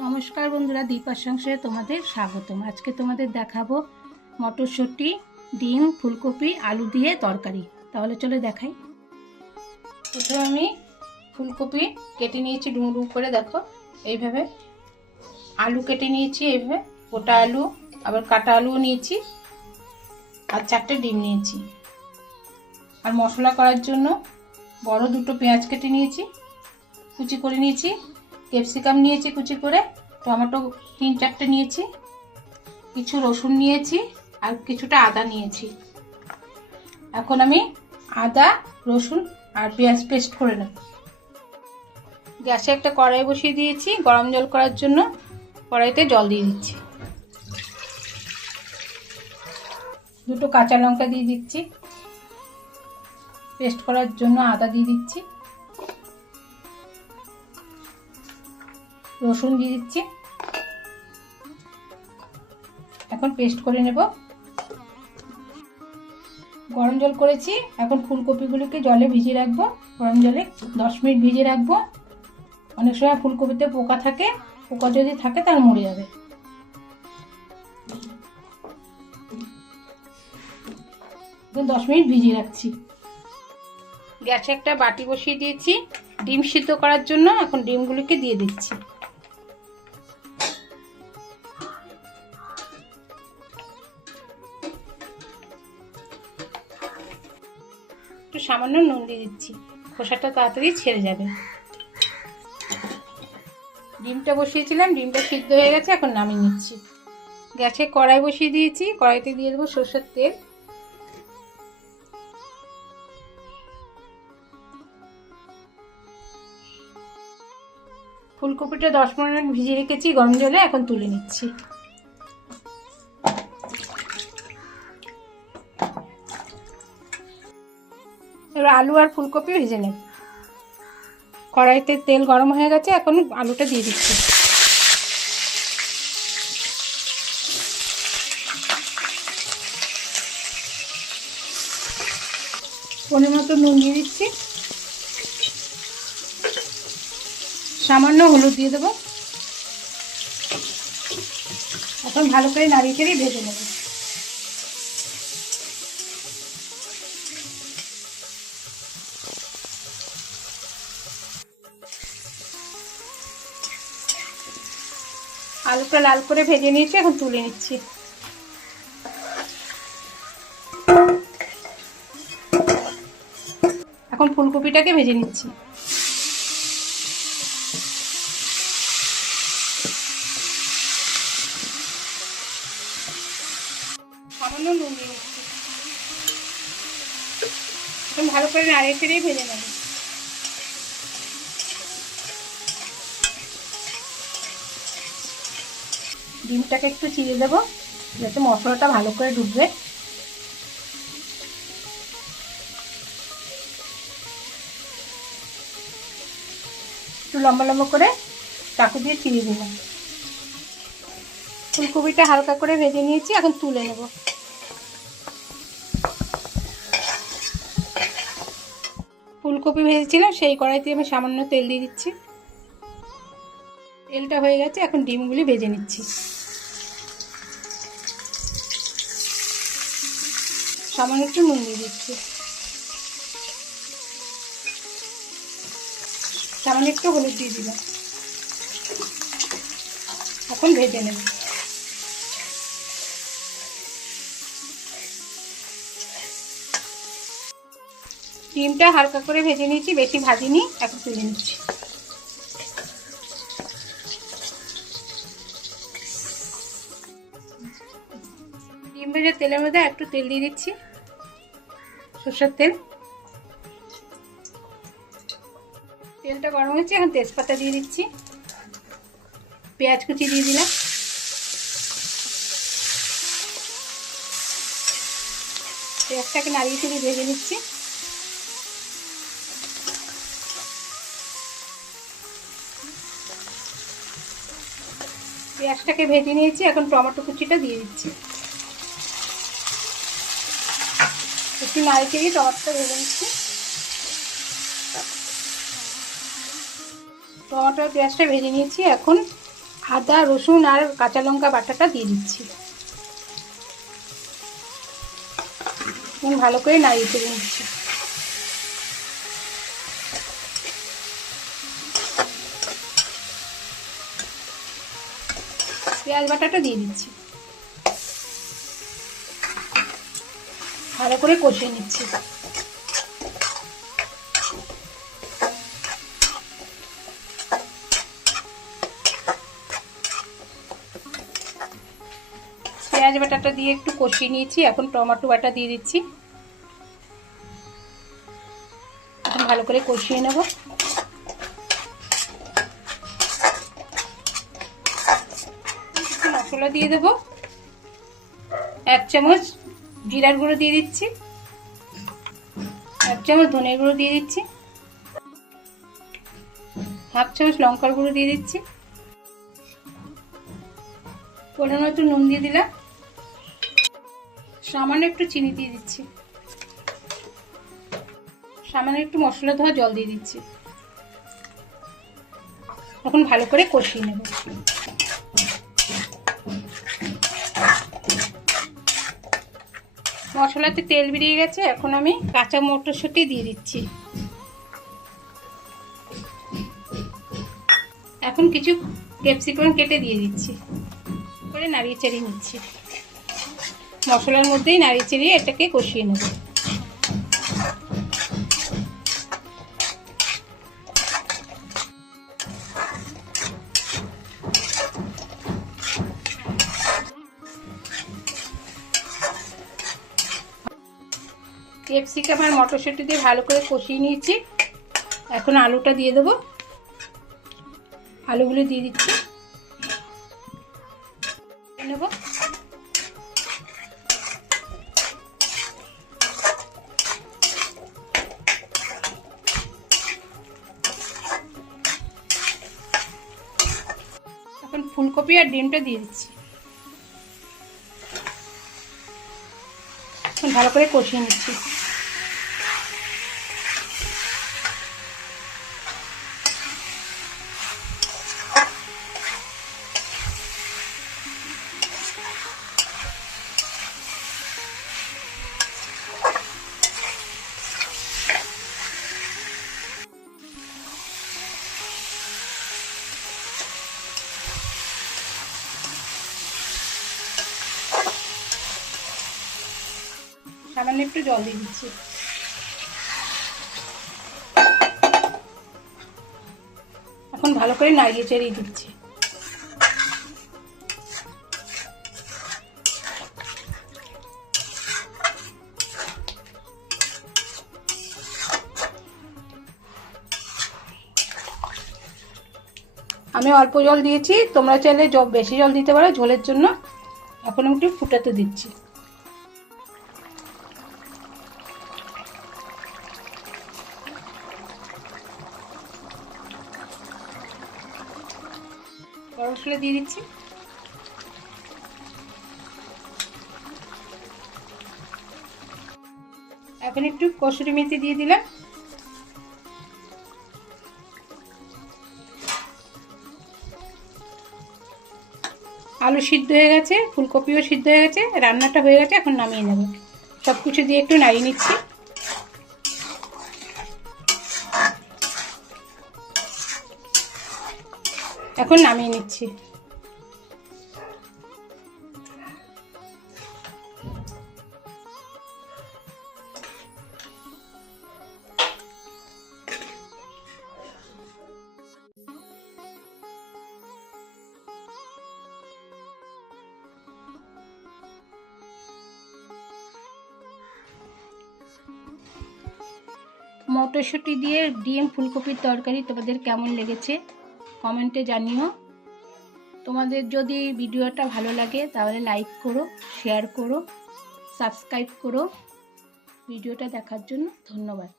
নমস্কার বন্ধুরা, দীপার সংসারে তোমাদের স্বাগতম। আজকে তোমাদের দেখাবো মটরশুঁটি, ডিম, ফুলকপি, আলু দিয়ে তরকারি। তাহলে চলে দেখাই। প্রথমে আমি ফুলকপি কেটে নিয়েছি ডুমো ডুমো করে, দেখো এইভাবে। আলু কেটে নিয়েছি এইভাবে, গোটা আলু, আবার কাটা আলুও নিয়েছি, আর 4টে ডিম নিয়েছি। আর মশলা করার জন্য বড় 2টো পেঁয়াজ কেটে নিয়েছি, কুচি করে নিয়েছি। ক্যাপসিকাম নিয়েছি কুচি করে, টমেটো 3-4টে নিয়েছি, কিছু রসুন নিয়েছি, আর কিছুটা আদা নিয়েছি। এখন আমি আদা, রসুন আর পেঁয়াজ পেস্ট করে নেব। গ্যাসে একটা কড়াই বসিয়ে দিয়েছি গরম জল করার জন্য। কড়াইতে জল দিয়ে দিচ্ছি, 2টো কাঁচা লঙ্কা দিয়ে দিচ্ছি, পেস্ট করার জন্য আদা দিয়ে দিচ্ছি, রসুন দিয়ে দিচ্ছি। এখন পেস্ট করে নেব। গরম জল করেছি, এখন ফুলকপিগুলিকে জলে ভিজিয়ে রাখবো। গরম জলে 10 মিনিট ভিজিয়ে রাখবো। অনেক সময় ফুলকপিতে পোকা থাকে, পোকা যদি থাকে তাহলে মরে যাবে। 10 মিনিট ভিজিয়ে রাখছি। গ্যাসে একটা বাটি বসিয়ে দিয়েছি ডিম সিদ্ধ করার জন্য। এখন ডিমগুলিকে দিয়ে দিচ্ছি। একটু সামান্য নুন দিয়ে দিচ্ছি, খোসাটা তাড়াতাড়ি ছেড়ে যাবে। ডিমটা বসিয়েছিলাম, ডিমটা সিদ্ধ হয়ে গেছে, এখন নামিয়ে নিচ্ছি। গ্যাসে কড়াই বসিয়ে দিয়েছি, কড়াইতে দিয়ে দেবো সরষের তেল। ফুলকপিটা 10-15 মিনিট ভিজিয়ে রেখেছি গরম জলে, এখন তুলে নিচ্ছি। এবার আলু আর ফুলকপি ভেজে নেব। কড়াইতে তেল গরম হয়ে গেছে, এখন আলুটা দিয়ে দিচ্ছি। পরিমাণ মতো নুন দিয়ে দিচ্ছি, সামান্য হলুদ দিয়ে দেবো। এখন ভালো করে নাড়িয়ে চেড়ে ভেজে নেব। আলুটা লাল করে ভেজে নিয়েছি, এখন তুলে নিচ্ছি। এখন ফুলকপিটাকে ভেজে নিচ্ছি। সামান্য নুন দিয়ে নিচ্ছি, এখন ভালো করে নাড়িয়ে চেড়ে ভেজে নেব। ডিমটাকে একটু চিড়ে দেবো যাতে মশলাটা ভালো করে ঢুকবে। একটু লম্বা লম্বা করে চাকু দিয়ে চিড়ে দিলাম। ফুলকপিটা হালকা করে ভেজে নিয়েছি, এখন তুলে নেব। ফুলকপি ভেজেছিলাম সেই কড়াইতে আমি সামান্য তেল দিয়ে দিচ্ছি। তেলটা হয়ে গেছে, এখন ডিমগুলি ভেজে নিচ্ছি। সামান্য একটু নুন দিয়ে দিচ্ছি, সামান্য একটু হলুদ দিয়ে দিলাম। এখন ভেজে নেব। ডিমটা হালকা করে ভেজে নিয়েছি, বেশি ভাজিনি, এখন তুলে নিচ্ছি। ডিম ভেজে তেলের মধ্যে একটু তেল দিয়ে দিচ্ছি, সরষের তেল। তেলটা গরম হয়েছে, এখন তেজপাতা দিয়ে দিচ্ছি, পেঁয়াজ কুচি দিয়ে দিলাম, পেঁয়াজটাকে নাড়িয়ে চেড়ে ভেজে নিচ্ছি। পেঁয়াজটাকে ভেজে নিয়েছি, এখন টমেটো কুচিটা দিয়ে দিচ্ছি। একটু নাড়িয়ে চেড়ে টমেটোটা ভেজে নিচ্ছি। টমেটো পেঁয়াজটা ভেজে নিয়েছি, এখন আদা রসুন আর কাঁচা লঙ্কা বাটাটা দিয়ে দিচ্ছি। ভালো করে নাড়িয়ে চেড়ে নিচ্ছি। পেঁয়াজ বাটাটা দিয়ে দিচ্ছি, ভালো করে কষিয়ে নিচ্ছি। পেঁয়াজ বাটাটা দিয়ে একটু কষিয়ে নিয়েছি, এখন টমেটো বাটা দিয়ে দিচ্ছি। এখন ভালো করে কষিয়ে নেব। মশলা দিয়ে দেবো, 1 চামচ জিরার গুঁড়ো দিয়ে দিচ্ছি, 1 চামচ ধনের গুঁড়ো দিয়ে দিচ্ছি, 1/2 চামচ লঙ্কার গুঁড়ো দিয়ে দিচ্ছি, পরিমাণ মতো নুন দিয়ে দিলাম, সামান্য একটু চিনি দিয়ে দিচ্ছি, সামান্য একটু মশলা ধোয়া জল দিয়ে দিচ্ছি। এখন ভালো করে কষিয়ে নেব। মশলাতে তেল বেরিয়ে গেছে, এখন আমি কাঁচা মটরশুঁটি দিয়ে দিচ্ছি। এখন কিছু ক্যাপসিকাম কেটে দিয়ে দিচ্ছি, করে নাড়িয়ে চাড়িয়ে নিচ্ছি। মশলার মধ্যেই নাড়িয়ে চাড়িয়ে এটাকে কষিয়ে নেব। ক্যাপসিকাম আর মটরশুঁটি দিয়ে ভালো করে কষিয়ে নিয়েছি। এখন আলুটা দিয়ে দেবো, আলুগুলো দিয়ে দিচ্ছি, নেব। এখন ফুলকপি আর ডিমটা দিয়ে দিচ্ছি, এখন ভালো করে কষিয়ে নিচ্ছি। সামান্য একটু জল দিয়ে দিচ্ছি। এখন ভালো করে নাড়িয়ে চাড়িয়ে দিচ্ছি। আমি অল্প জল দিয়েছি, তোমরা চাইলে বেশি জল দিতে পারো ঝোলের জন্য। এখন আমি একটু ফুটাতে দিচ্ছি। গরম মশলা দিয়ে দিচ্ছি, এখন একটু কসুরি মেথি দিয়ে দিলাম। আলু সিদ্ধ হয়ে গেছে, ফুলকপিও সিদ্ধ হয়ে গেছে, রান্নাটা হয়ে গেছে। এখন নামিয়ে নেব। সব কিছু দিয়ে একটু নাড়িয়ে নিচ্ছি। এখন নামিয়ে নিচ্ছি। মটরশুঁটি দিয়ে ডিম ফুলকপির তরকারি তোমাদের কেমন লেগেছে কমেন্টে জানিও। তোমাদের যদি ভিডিওটা ভালো লাগে তাহলে লাইক করো, শেয়ার করো, সাবস্ক্রাইব করো। ভিডিওটা দেখার জন্য ধন্যবাদ।